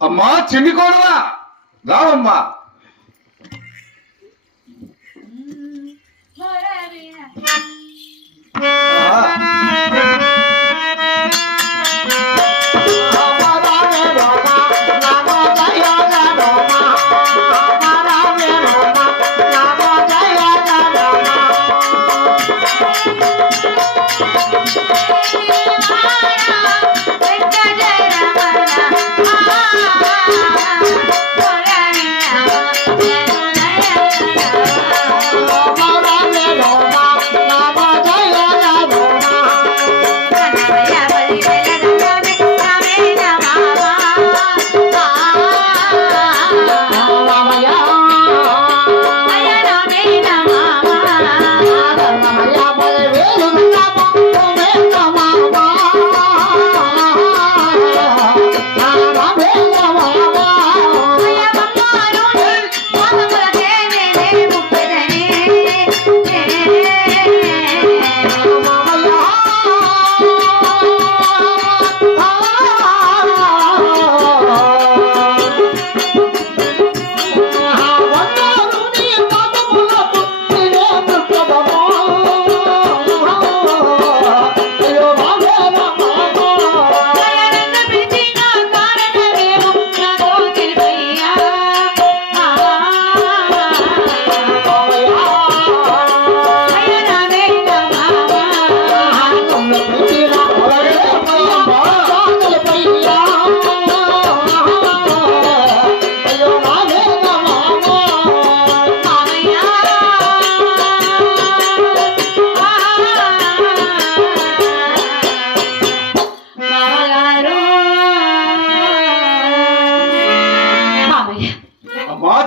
అమ్మా చిన్ని కోడలా రావమ్మా ఆ,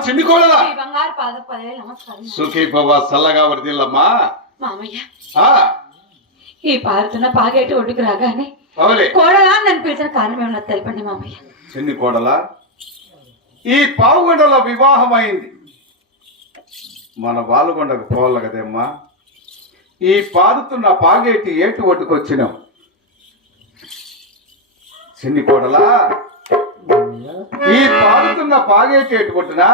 చిన్ని కోడలా సుఖీ బాబా చల్లగా వర్దిల్లమ్మా. ఈ పారుతున్న పాగేటి ఒడ్డుకు రాగానే కోడలా నన్ను పిలిచిన కారణం ఏమన్నా తెలపండి మామయ్య. చిన్ని కోడలా ఈ పావుగొండలో వివాహం అయింది మన బాలుగొండకు పోవాలి కదమ్మా. ఈ పారుతున్న పాగేటి ఏటు ఒడ్డుకొచ్చినాం చిన్ని కోడలా ఈ పారుతున్న పాగేటి ఏటు కొట్టినా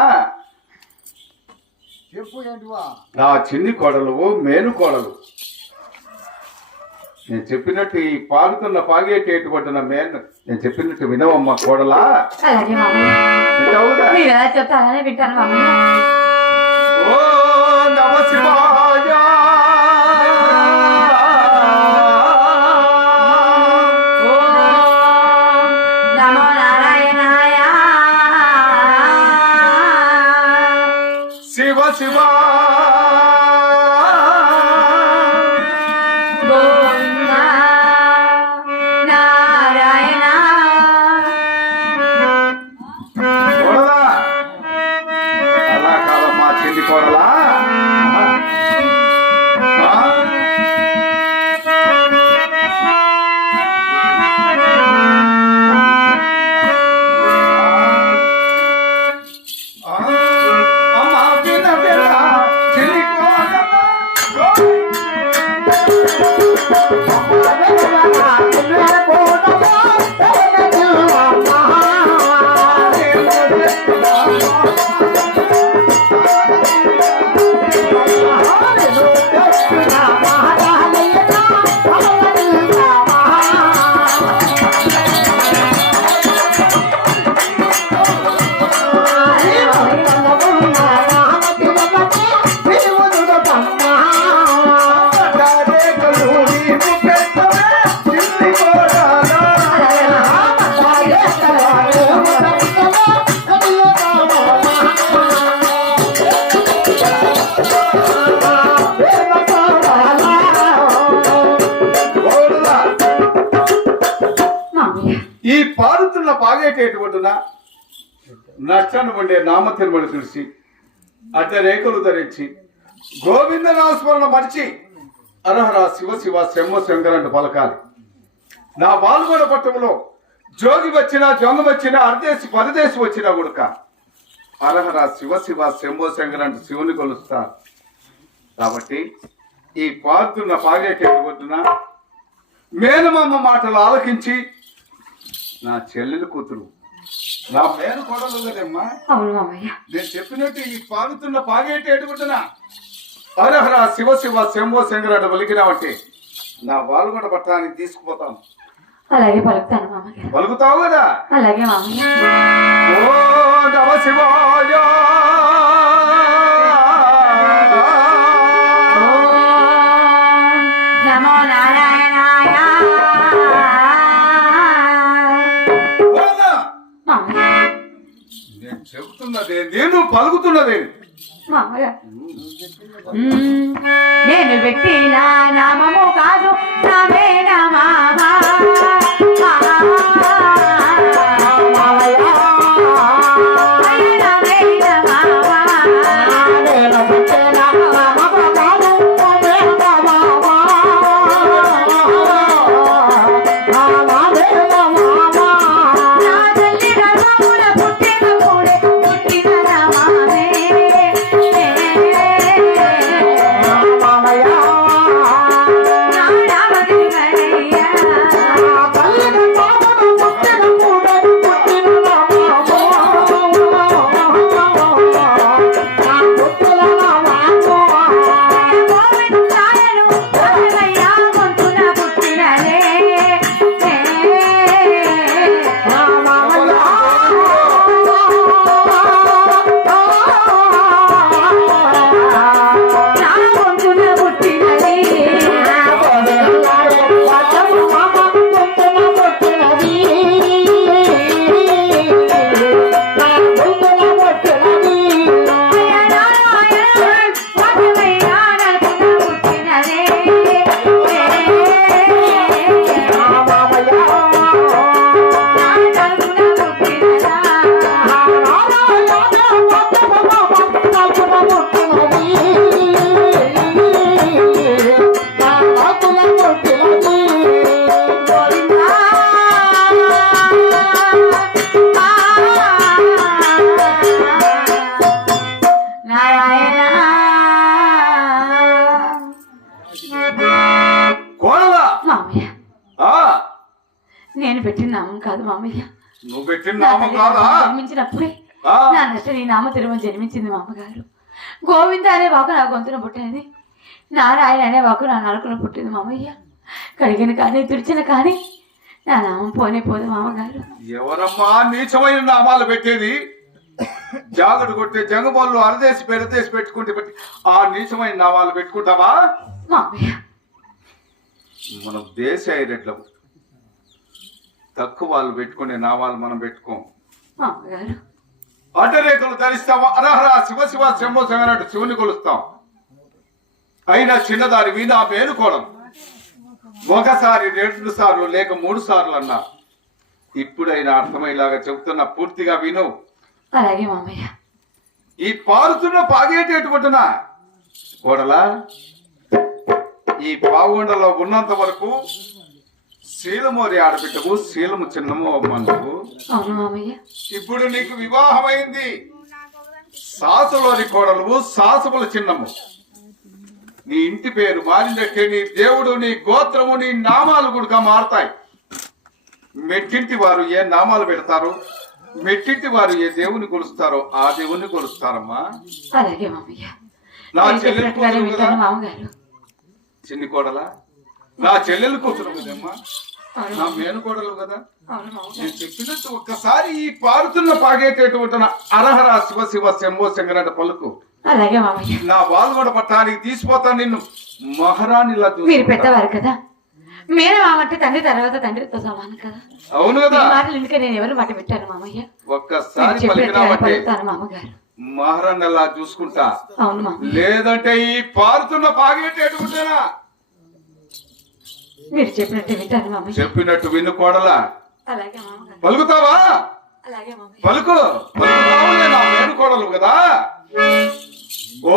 చెప్పు ఏంటివా? నా చిన్ని కోడలు మేను కోడలు. నేను చెప్పినట్టు ఈ పారుతున్న పాగేటి ఏటు కొట్టిన మేను నేను చెప్పినట్టు వినవమ్మా కోడలా. వింటావుగా? ఓ నమ శివ నష్టను ఉండే నామ తిరుమల చూసి అడ్డ రేఖలు ధరించి గోవింద నామస్మరణ మరిచి అర్హరా శివ శివ శంభ శంకరంటు పలకాలి. నా పాల్గొన పట్టణంలో జోగి వచ్చినా జొంగ వచ్చినా అర్దేశి పరదేశి వచ్చినా గుడక అరహరా శివ శివ శంభో శంకరంటు శివుని కొలుస్తా. కాబట్టి ఈ పారుతున్న పాగేటేటువంటిన మేనమామ మాటలు ఆలకించి నా చెల్లెలు కూతురు నా మేను కొడలు కదమ్మా అవును మామయ్య. నేను చెప్పినట్టు ఈ పాగుతున్న పాగేటి ఎటుకుంటున్నా హరహర శివ శివ శంభో శంకరట పలికినావంటే నా బాలుగొండ పట్టణానికి తీసుకుపోతాను అలాగే పలుకుతాను మామయ్య. పలుకుతావు కదా? అలాగే మామయ్య. ఓ నమ శివాయ నేను చెబుతున్నదే నేను పలుకుతున్నదే. నేను పెట్టిన నామము కాదు నామే నమామా నామం తల్లి కాదా జన్మించినప్పుడే నా నష్ట నీ నామ తిరుమల జన్మించింది మా అమ్మగారు. గోవింద అనే వాకు నా గొంతున పుట్టినది. నారాయణ అనే వాకు నా నలుకున పుట్టింది మామయ్య కడిగిన కానీ తుడిచిన కానీ నా నామం పోనే పోదు మామగారు ఎవరమ్మా నీచమైన నామాలు పెట్టేది? జాగడు కొట్టే జంగబోళ్ళు అరదేసి పెరదేసి పెట్టుకుంటే పెట్టి ఆ నీచమైన నామాలు పెట్టుకుంటావా? మామయ్య మనం దేశ ఐరెట్లం తక్కువ వాళ్ళు పెట్టుకునే నామాలు మనం పెట్టుకోం. మామగారు అడ్డరేఖలు ధరిస్తావా అరహర శివ శివ శంభో శంకరట్టు శివుని కొలుస్తాం. అయినా చిన్నదానివి నా మేలుకోవడం ఒకసారి రెండు సార్లు లేక మూడు సార్లు అన్నా. ఇప్పుడైనా అర్థమయ్యేలాగా చెబుతున్నా పూర్తిగా విను. అలాగే మామయ్య. ఈ పారుతున్న పాగేటటువంటినా కోడలా ఈ పావుండలో ఉన్నంత వరకు శీలమోరి ఆడబిడ్డవు శీలము చిన్నము అమ్మ నువ్వు అవును మామయ్య. ఇప్పుడు నీకు వివాహమైంది. సాసులోని కోడలు సాసుముల చిన్నము. నీ ఇంటి పేరు మారినట్టే నీ దేవుడు నీ గోత్రము నీ నామాలు కూడా మారతాయి. మెట్టింటి వారు ఏ నామాలు పెడతారు? మెట్టింటి వారు ఏ దేవుని కొలుస్తారో ఆ దేవుని కొలుస్తారమ్మా. నా చెల్లెలు కూతురు చిన్ని కోడలా? నా చెల్లెలు కూతురు కదమ్మా. నా మేనకోడలు కదా. నేను చెప్పినట్టు ఒక్కసారి ఈ పారుతున్న పాగేటటువంటి అరహర శివ శివ శంభో శంకరట పలుకు. అలాగే మామయ్య. నా వాల్గొడ పట్టానికి తీసిపోతాను నిన్ను మహారాణిలా మీరు. పెద్దవారు కదా. మీరు మామంటే తండ్రి తర్వాత తండ్రితో సమానం కదా. అవును కదా. మాటలు ఎందుకే నేను ఎవరు మాట పెట్టాను మామయ్య? ఒక్కసారి పలుకుతాను మామగారు. మహారాణిలా చూసుకుంటా. అవును లేదంటే ఈ పారుతున్న పాగేటేటుకుంటానా మీరు చెప్పినట్టు వింటాను మామయ్య. చెప్పినట్టు విన్ను కోడలా. అలాగే పలుకుతావా? అలాగే పలుకు. పలుకుతావులే నా మేనకోడలు కదా. ఓ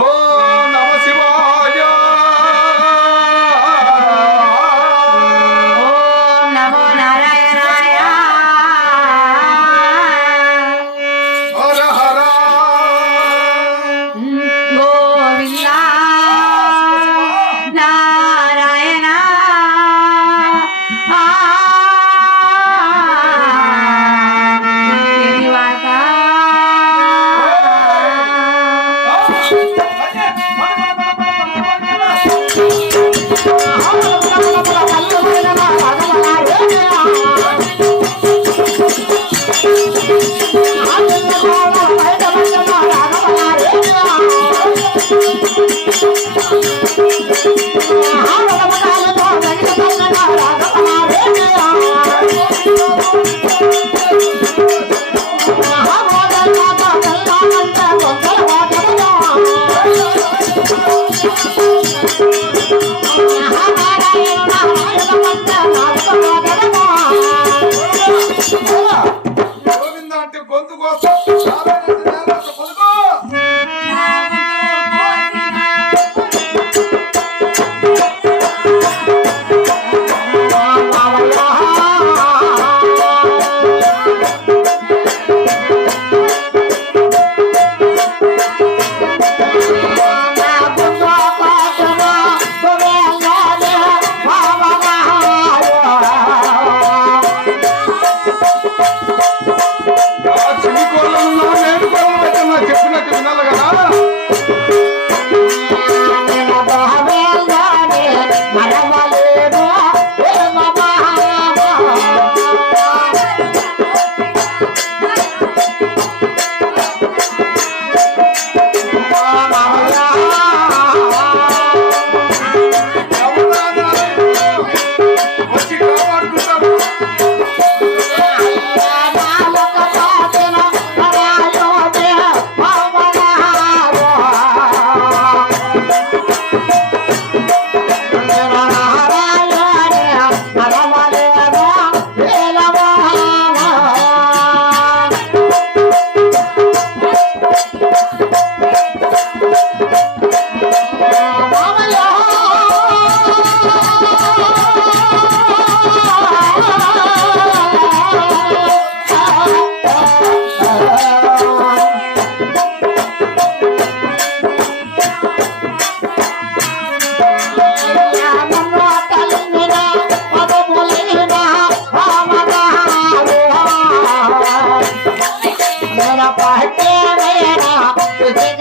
मेरा पाटे मेरा तुझे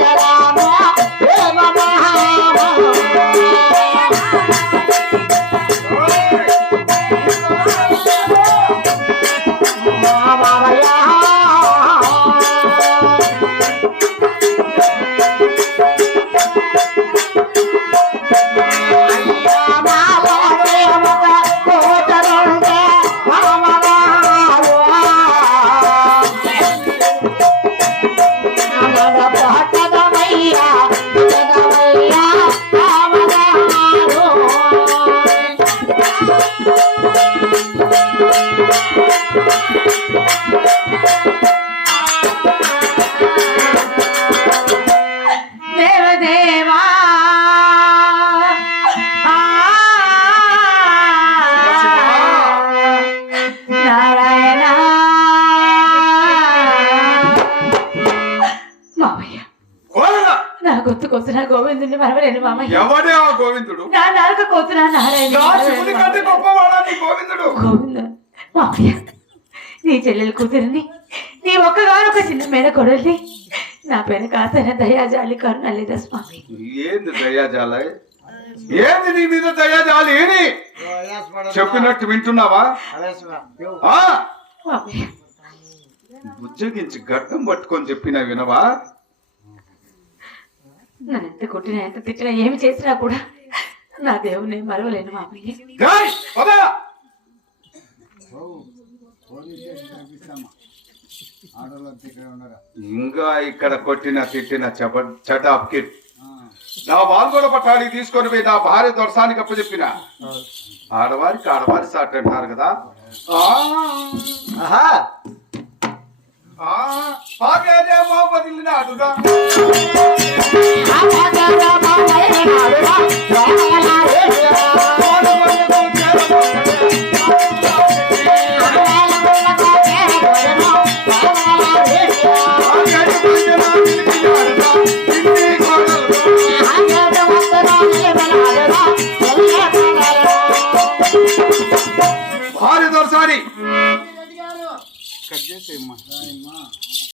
గుర్తుకొస్తున్న గోవిందుని మరవలేను మామయ్య ఎవడే ఆ గోవిందుడు? నా నాలుక కోతున్నా నారాయణ నా శివుని కంటే గొప్పవాడా నీ గోవిందుడు? గోవింద మామయ్య నీ చెల్లెలు కూతురిని నీ ఒక్కగానొక చిన్న మేడ కొడల్ని నా పైన కాసైన దయాజాలి కరుణ లేదా స్వామి? ఏంది దయాజాల? ఏంది నీ మీద దయాజాలి? ఏని చెప్పినట్టు వింటున్నావా? ఉద్యోగించి గడ్డం పట్టుకొని చెప్పిన వినవా? నన్ను ఎంత కొట్టినా ఎంత తిట్టినా ఏమి చేసినా కూడా నా దేవుని మరవలేను మామయ్య. ఇంకా ఇక్కడ కొట్టిన తిట్టిన చెప చటాప్కి నా వాల్గొల పట్టాలి తీసుకొని పోయి నా భార్య దొరసానికి అప్పచెప్పిన. ఆడవారికి ఆడవారి సాట్ అంటారు కదా. ఆ! ఆ, పాపేదేమో వదిలినాడుగా